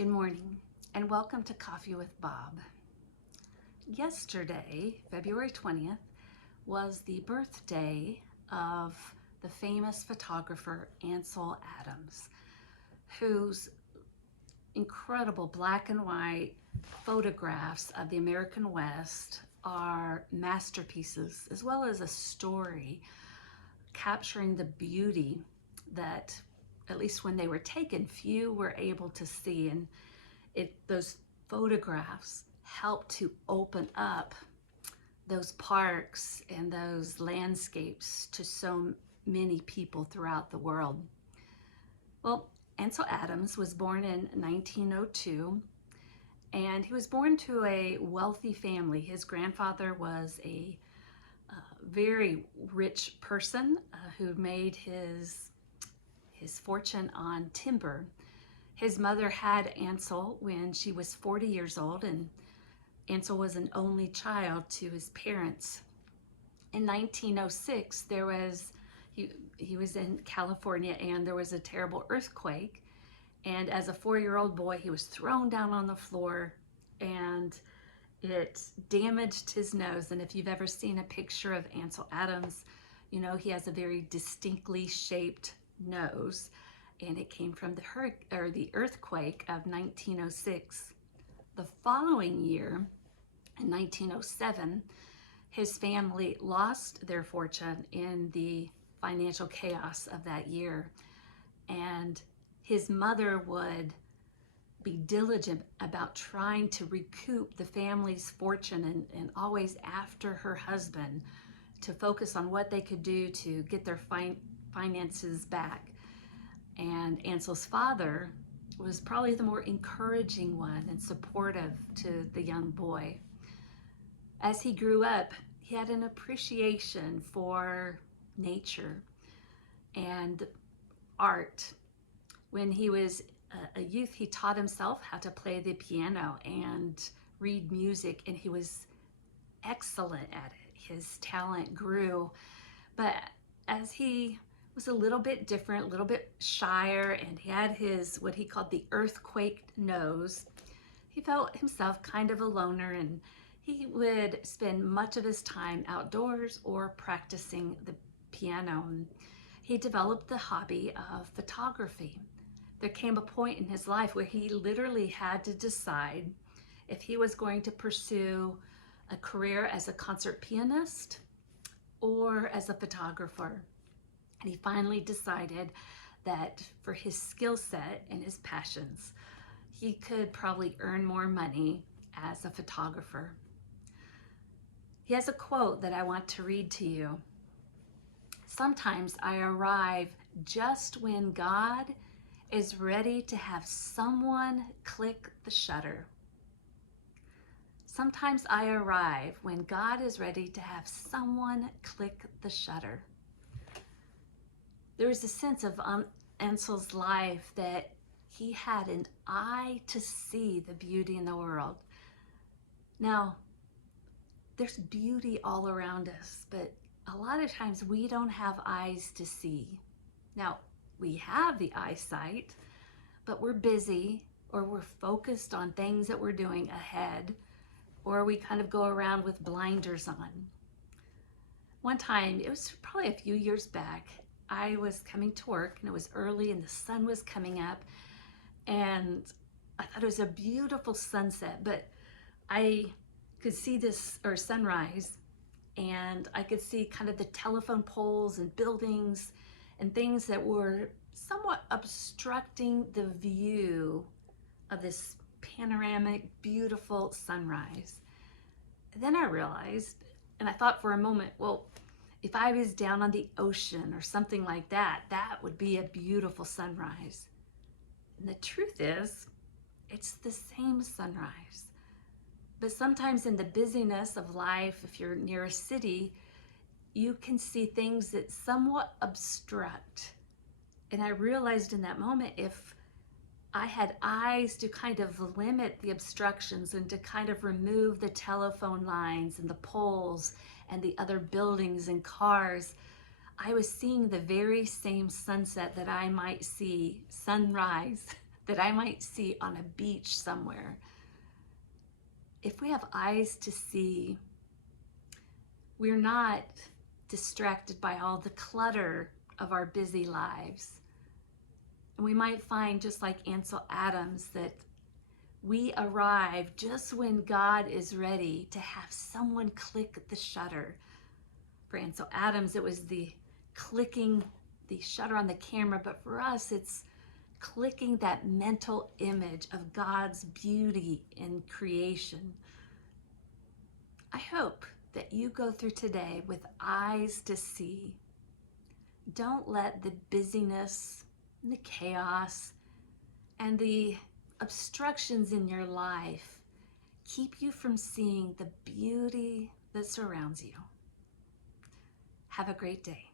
Good morning and welcome to Coffee with Bob. Yesterday, February 20th, was the birthday of the famous photographer Ansel Adams, whose incredible black and white photographs of the American West are masterpieces, as well as a story capturing the beauty that, at least when they were taken, few were able to see. And those photographs help to open up those parks and those landscapes to so many people throughout the world. Well, Ansel Adams was born in 1902, and he was born to a wealthy family. His grandfather was a very rich person who made his fortune on timber. His mother had Ansel when she was 40 years old, and Ansel was an only child to his parents. In 1906, he was in California, and there was a terrible earthquake. And as a 4-year-old boy, he was thrown down on the floor, and it damaged his nose. And if you've ever seen a picture of Ansel Adams, you know he has a very distinctly shaped nose, and it came from the earthquake of 1906. The following year, in 1907, his family lost their fortune in the financial chaos of that year, and his mother would be diligent about trying to recoup the family's fortune and always after her husband to focus on what they could do to get their finances back. And Ansel's father was probably the more encouraging one and supportive to the young boy. As he grew up, he had an appreciation for nature and art. When he was a youth, he taught himself how to play the piano and read music, and he was excellent at it. His talent grew, but as he was a little bit different, a little bit shyer, and he had what he called the earthquake nose, he felt himself kind of a loner, and he would spend much of his time outdoors or practicing the piano. And he developed the hobby of photography. There came a point in his life where he literally had to decide if he was going to pursue a career as a concert pianist or as a photographer. And he finally decided that for his skill set and his passions, he could probably earn more money as a photographer. He has a quote that I want to read to you. "Sometimes I arrive just when God is ready to have someone click the shutter." Sometimes I arrive when God is ready to have someone click the shutter. There was a sense of Ansel's life that he had an eye to see the beauty in the world. Now, there's beauty all around us, but a lot of times we don't have eyes to see. Now, we have the eyesight, but we're busy, or we're focused on things that we're doing ahead, or we kind of go around with blinders on. One time, it was probably a few years back, I was coming to work, and it was early and the sun was coming up, and I thought it was a beautiful sunset, but I could see sunrise, and I could see kind of the telephone poles and buildings and things that were somewhat obstructing the view of this panoramic, beautiful sunrise. And then I realized, and I thought for a moment, well, if I was down on the ocean or something like that, that would be a beautiful sunrise. And the truth is, it's the same sunrise. But sometimes in the busyness of life, if you're near a city, you can see things that somewhat obstruct. And I realized in that moment, if I had eyes to kind of limit the obstructions and to kind of remove the telephone lines and the poles and the other buildings and cars, I was seeing the very same sunset that I might see, sunrise, that I might see on a beach somewhere. If we have eyes to see, we're not distracted by all the clutter of our busy lives. And we might find, just like Ansel Adams, that we arrive just when God is ready to have someone click the shutter. For Ansel Adams, it was the clicking the shutter on the camera, but for us, it's clicking that mental image of God's beauty in creation. I hope that you go through today with eyes to see. Don't let the busyness, the chaos, and the obstructions in your life keep you from seeing the beauty that surrounds you. Have a great day.